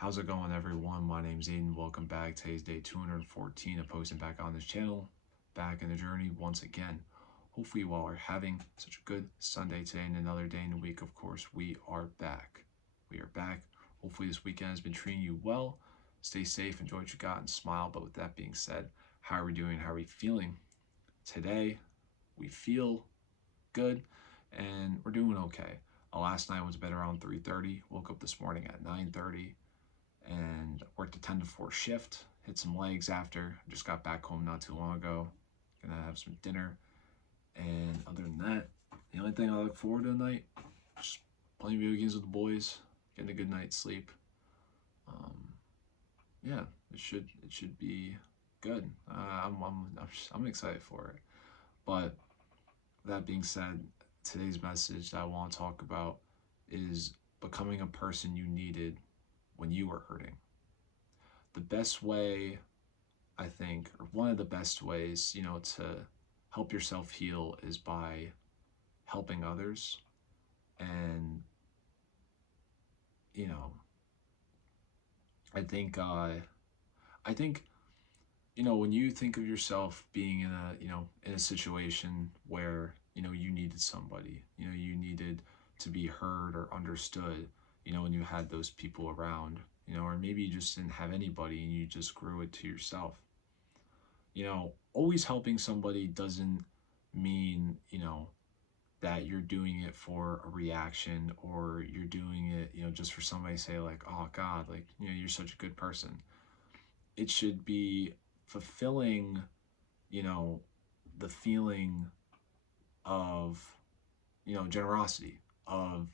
How's it going, everyone? My name's Aiden. Welcome back. Today's day 214 of posting back on this channel. Back in the journey once again. Hopefully you all are having such a good Sunday today and another day in the week. Of course, we are back. We are back. Hopefully this weekend has been treating you well. Stay safe, enjoy what you got, and smile. But with that being said, how are we doing? How are we feeling? Today, we feel good and we're doing okay. Last night was bed around 3:30. Woke up this morning at 9:30 and worked a 10 to 4 shift. Hit some legs after. Just got back home not too long ago. Gonna have some dinner. And other than that, the only thing I look forward to tonight, just playing video games with the boys, getting a good night's sleep. Yeah, it should be good. I'm excited for it. But that being said, today's message that I want to talk about is becoming a person you needed when you were hurting. The best way, I think, or one of the best ways, to help yourself heal is by helping others. And, you know, I think, I think, when you think of yourself being in a situation where, you needed somebody, you needed to be heard or understood, when you had those people around, or maybe you just didn't have anybody and you just grew it to yourself. Always helping somebody doesn't mean, that you're doing it for a reaction or you're doing it, just for somebody to say like, oh God, like, you're such a good person. It should be fulfilling, you know, the feeling of, generosity, of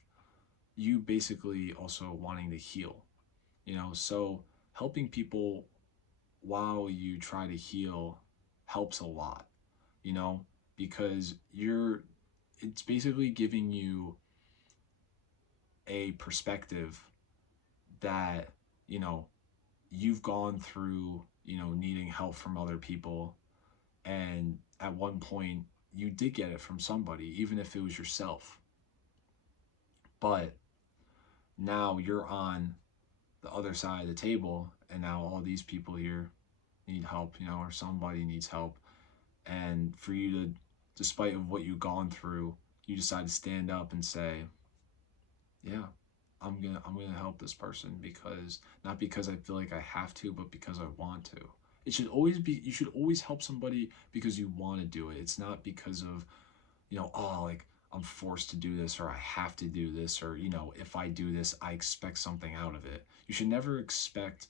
you basically also wanting to heal, so helping people while you try to heal helps a lot, you know, because it's basically giving you a perspective that, you've gone through, needing help from other people. And at one point, you did get it from somebody, even if it was yourself. But now you're on the other side of the table, and now all these people here need help, or somebody needs help. And for you to, despite of what you've gone through, you decide to stand up and say, yeah, I'm gonna help this person, because not because I feel like I have to, but because I want to. You should always help somebody because you want to do it. It's not because of, oh, like I'm forced to do this or I have to do this, or, if I do this, I expect something out of it. You should never expect,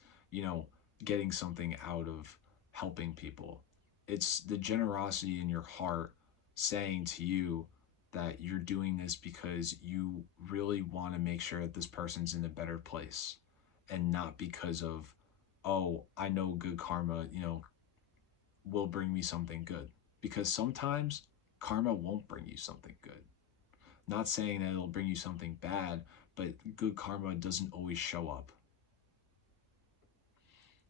getting something out of helping people. It's the generosity in your heart saying to you that you're doing this because you really want to make sure that this person's in a better place, and not because of, oh, I know good karma, will bring me something good. Because sometimes karma won't bring you something good. Not saying that it'll bring you something bad, but good karma doesn't always show up.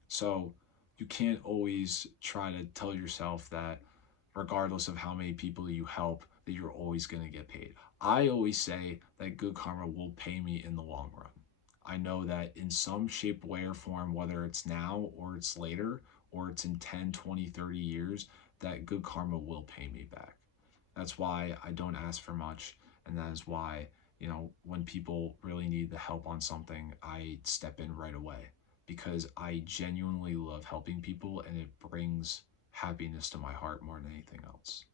So you can't always try to tell yourself that regardless of how many people you help, that you're always going to get paid. I always say that good karma will pay me in the long run. I know that in some shape, way, or form, whether it's now or it's later, or it's in 10, 20, 30 years, that good karma will pay me back. That's why I don't ask for much. And that is why, when people really need the help on something, I step in right away, because I genuinely love helping people and it brings happiness to my heart more than anything else.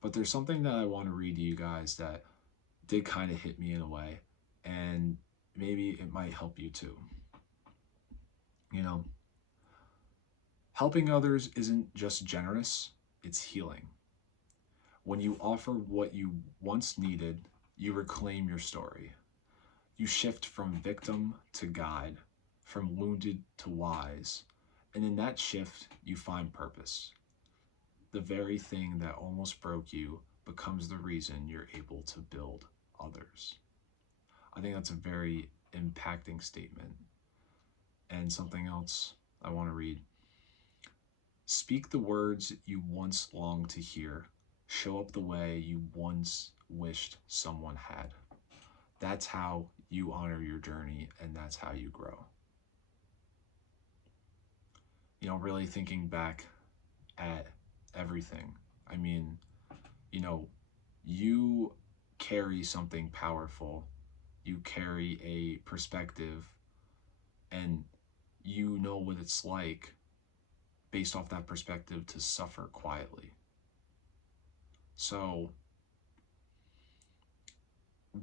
But there's something that I want to read to you guys that did kind of hit me in a way, and maybe it might help you too. Helping others isn't just generous, it's healing. When you offer what you once needed, you reclaim your story. You shift from victim to guide, from wounded to wise, and in that shift, you find purpose. The very thing that almost broke you becomes the reason you're able to build others. I think that's a very impacting statement. And something else I want to read. Speak the words you once longed to hear. Show up the way you once wished someone had. That's how you honor your journey, and that's how you grow. really thinking back at everything, I mean, you know, you carry something powerful, you carry a perspective, and you know what it's like based off that perspective to suffer quietly. So,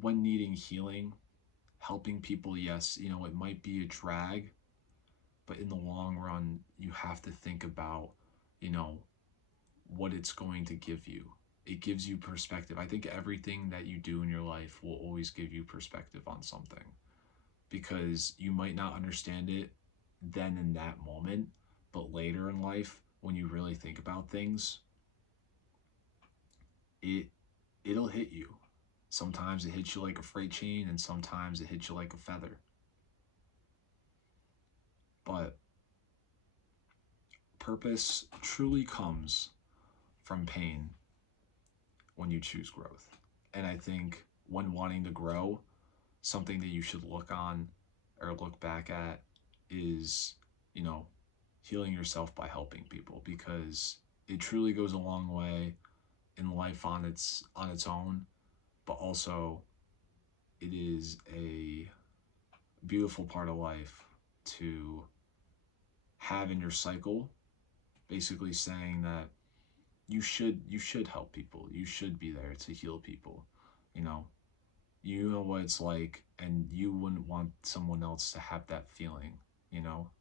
when needing healing, helping people, yes, it might be a drag, but in the long run, you have to think about, you know, what it's going to give you. It gives you perspective. I think everything that you do in your life will always give you perspective on something, because you might not understand it then in that moment, but later in life, when you really think about things, it it'll hit you. Sometimes it hits you like a freight chain, and sometimes it hits you like a feather. But purpose truly comes from pain when you choose growth. And I think when wanting to grow, something that you should look on or look back at is, you know, healing yourself by helping people, because it truly goes a long way in life on its own, but also it is a beautiful part of life to have in your cycle, basically saying that you should help people. You should be there to heal people. You know, you know what it's like, and you wouldn't want someone else to have that feeling.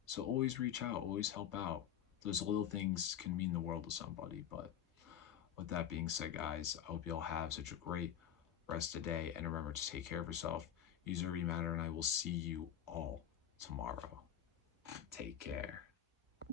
So always reach out, always help out. Those little things can mean the world to somebody. But with that being said, guys, I hope you all have such a great rest of the day, and remember to take care of yourself. Use every matter, and I will see you all tomorrow. Take care.